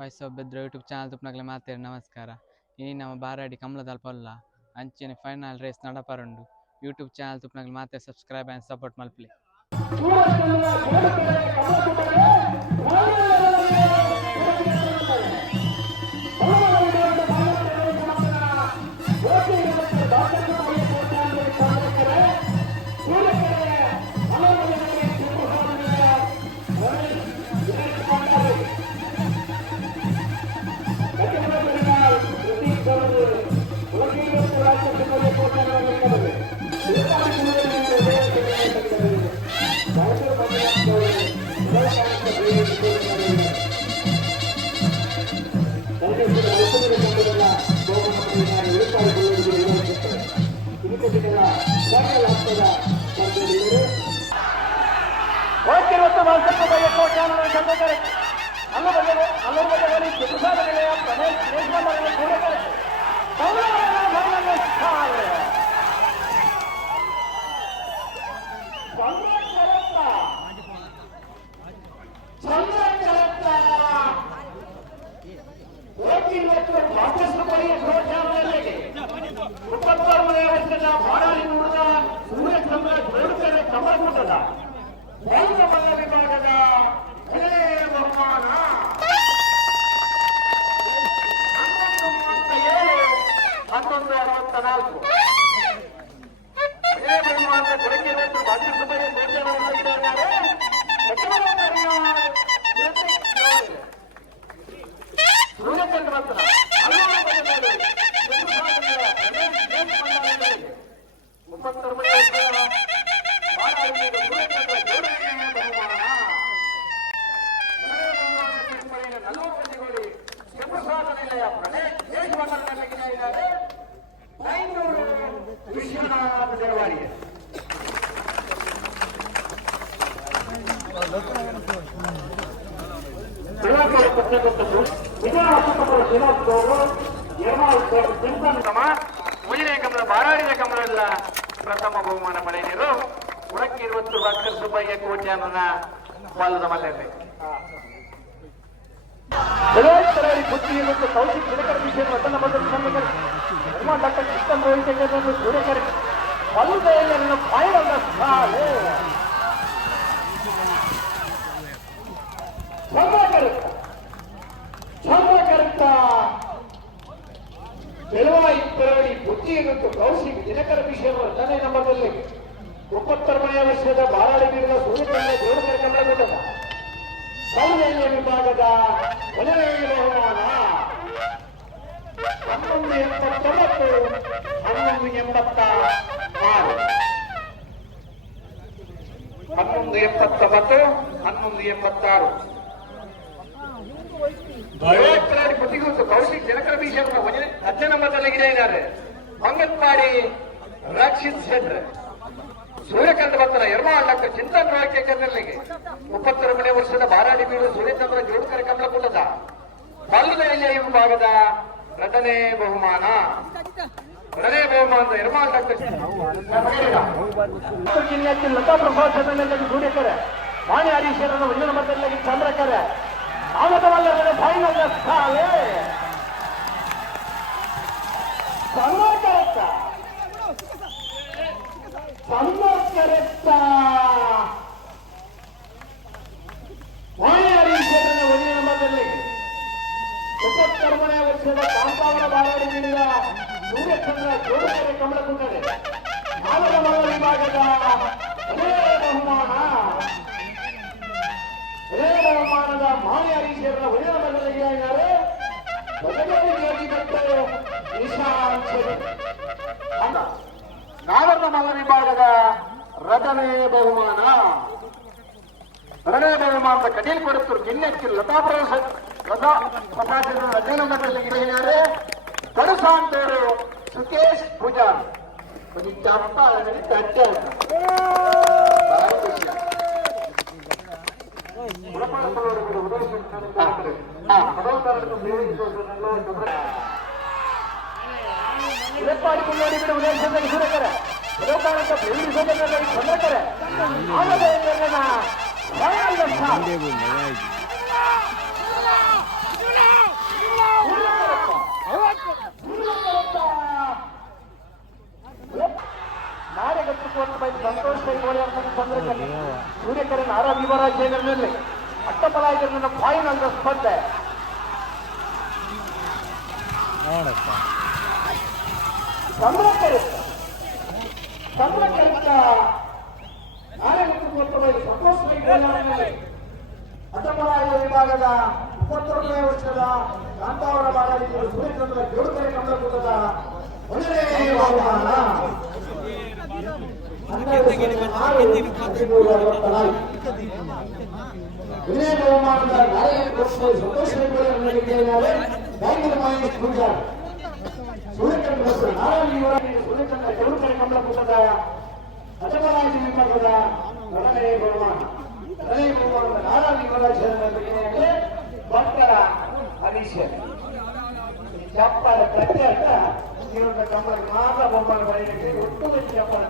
Voice of Bedra YouTube channel ತುಪ್ಪನಗಲೆ ಮಾತೇರು ನಮಸ್ಕಾರ. ಇನಿ ನಮ್ಮ ಬಾರಾಡಿ ಕಮಲದಲ್ಲಿ ಪೊಲ್ಲ ಅಂಚಿನ ಫೈನಲ್ ರೇಸ್ ನಡಪರುಂಡು. ಯೂಟ್ಯೂಬ್ ಚಾನಲ್ ತುಪ್ಪನಗಲೆ ಮಾತೇರು ಸಬ್ಸ್ಕ್ರೈಬ್ ಆ್ಯಂಡ್ ಸಪೋರ್ಟ್ ಮಲ್ಪಲಿ. ಬಾರಾಡಿದ ಕಮಲ ಪ್ರಥಮ ಬಹುಮಾನ ಪಡೆದಿರು ಉಡಕ್ಕೆ 20 ಲಕ್ಷ ರೂಪಾಯಿಗೆ ಕೋಟ್ಯಾನನ ಪಾಲದ ಮಲ್ಲದೆ ಕೌಶಿಕ್ ದಿನಕರ ವಿಷಯ ಡಾಕ್ಟರ್ ಕೃಷ್ಣನ್ ರೋಹಿತ್ ಸೂರ್ಯಕರ್ ಮಲ್ಲುದೆಯನ್ನು ಫೈನಲ್ ಸಾಲೆ ಬೆಳವಾಯಿ ಬುದ್ಧಿಯನ್ನು ಕೌಶಿಕ್ ದಿನಕರ ವಿಷಯ 10ನೇ ನಂಬರ್ನಲ್ಲಿ 36ನೇ ವರ್ಷದ ಬಾರಾಡಿ ಬೀರುವ ಸೂರ್ಯಕರ್ಣ ಜೋಡಕರ ಕಮಲಗುಡ್ಡದ ಕಲ್ಯಾಣ ವಿಭಾಗದ ಕೊನೆಯ ಬಹುಮಾನ 1189 1186 ಪ್ರತಿಗೊತ್ತು ಕೌಶಿಕ್ ಜನಕರ ವಿಷಯ 10ನೇ ನಂಬರ್ನಲ್ಲಿ ಇದ್ದಾರೆ. ಮಂಗತ್ಪಾಡಿ ರಕ್ಷಿತ್ ಶೆಟ್ರ್ ಸೂರ್ಯಕಾಂತ ಭಕ್ತರ ಎರ್ಮಾಳ್ ಡಾಕ್ಟರ್ ಚಿಂತನ್ ರಾಯ್ಕೆ ಕರ್ನಲ್ಲಿಗೆ 32ನೇ ವರ್ಷದ ಬಾರಾಡಿ ಬೀಳು ಸೂರ್ಯಚಂದ್ರ ಜೋಡಕರ ಕಮಲಗುಡ್ಡದ ಕಲ್ಲುದೆಲೆಯ ವಿಭಾಗದ 2ನೇ ಬಹುಮಾನ ಎರ್ಮಾಳ್ ಡಾಕ್ಟರ್ ಜಿಲ್ಲೆಯ ಲತಾ ಪ್ರಭಾವ ಸೂರ್ಯಕರ ಮಾಣಿ ಹರೀಶ್ವರನ 1ನೇ ನಂಬರ್ನಲ್ಲಿ ಚಂದ್ರಕರ ಆಮದವಲ್ಲದ ಫೈನಲ್ ಸಾಲೆ ಹರೀಶ್ವರನ 1ನೇ ನಂಬರ್ನಲ್ಲಿ 36ನೇ ವರ್ಷದ ಕಾಂತಾವರ ಬಾರಾಡಿ ಬೀಳಿದ ಸೂರ್ಯಚಂದ್ರ ಜೋಡಕರ ಕಮಲಗುಡ್ಡದೆ ಆಮದ ಮಲ್ಲ ವಿಭಾಗದ ಬಹುಮಾನದ ಮಾಣಿ ಹರೀಶ್ವರನ 1ನೇ ನಂಬರ್ನಲ್ಲಿ ಇದ್ದಾರೆ. ನಾಗರ ಮಲ್ಲ ವಿಭಾಗದ 2ನೇ ಬಹುಮಾನ ಕಟೀಲ್ ಕೊಡುತ್ತರು ಗಿನ್ನೆಚ್ಚು ಲತಾ ಪ್ರಸಾದ್ 2ನೇ ನಂಬರ್ನಲ್ಲಿ ಇದ್ದಾರೆ. ಕಡುಸಾಂತೂರು ಸುಕೇಶ್ ಪೂಜಾರ್ ಚಪ್ಪಾಳದಲ್ಲಿ ತಟ್ಟೆ ಎಪ್ಪಾಡಿಕೊಂಡು ಬಿಡು ಉದಯಚಂದ್ರ ಸೂರ್ಯಕರ ಲೋಕಾನಂದ ಚಂದ್ರಕರ ಆಮದ ಸ್ಟೇಡಿಯಂನಲ್ಲಿ ಅಟ್ಟಪಲಾಯದ ಫೈನಲ್ ಸ್ಪರ್ಧೆ ಸಂಭ್ರಮಕರಿತ ನಾಳೆ ಮತ್ತು ಸಂತೋಷ ಅಟ್ಟಪಲಾಯದ ವಿಭಾಗದ 29ನೇ ವರ್ಷದ ಕಾಂತಾವರ ಬಾರಾಡಿಗರು ಸೂರ್ಯಚಂದ್ರ ಜೋಡುಕರೆ ಕಮಲಕೂಟದ ಮೊದಲನೇ ಬಹುಮಾನ ವಿನಯ ಬಹುಮಾನದ ನಾಳೆ ಸಂತೋಷ ಸೂರ್ಯಚಂದ್ರ ಜೋಡುಕರೆ ಕಮಲಕೂಟದ ಅಟ್ಟಪಲಾಯ ವಿಭಾಗದ ಮೊದಲನೇ ಬಹುಮಾನ ಭಕ್ತರ ಹರೀಶ್ ಚಪ್ಪಲ ಪ್ರತ್ಯೇಕ ಜೀವನದ ಕಂಬಳಿಗೆ ಮಾತ್ರ ಬೊಮ್ಮನ ಬರೆಯಲಿಕ್ಕೆ ಒಟ್ಟು ಚಪ್ಪಲ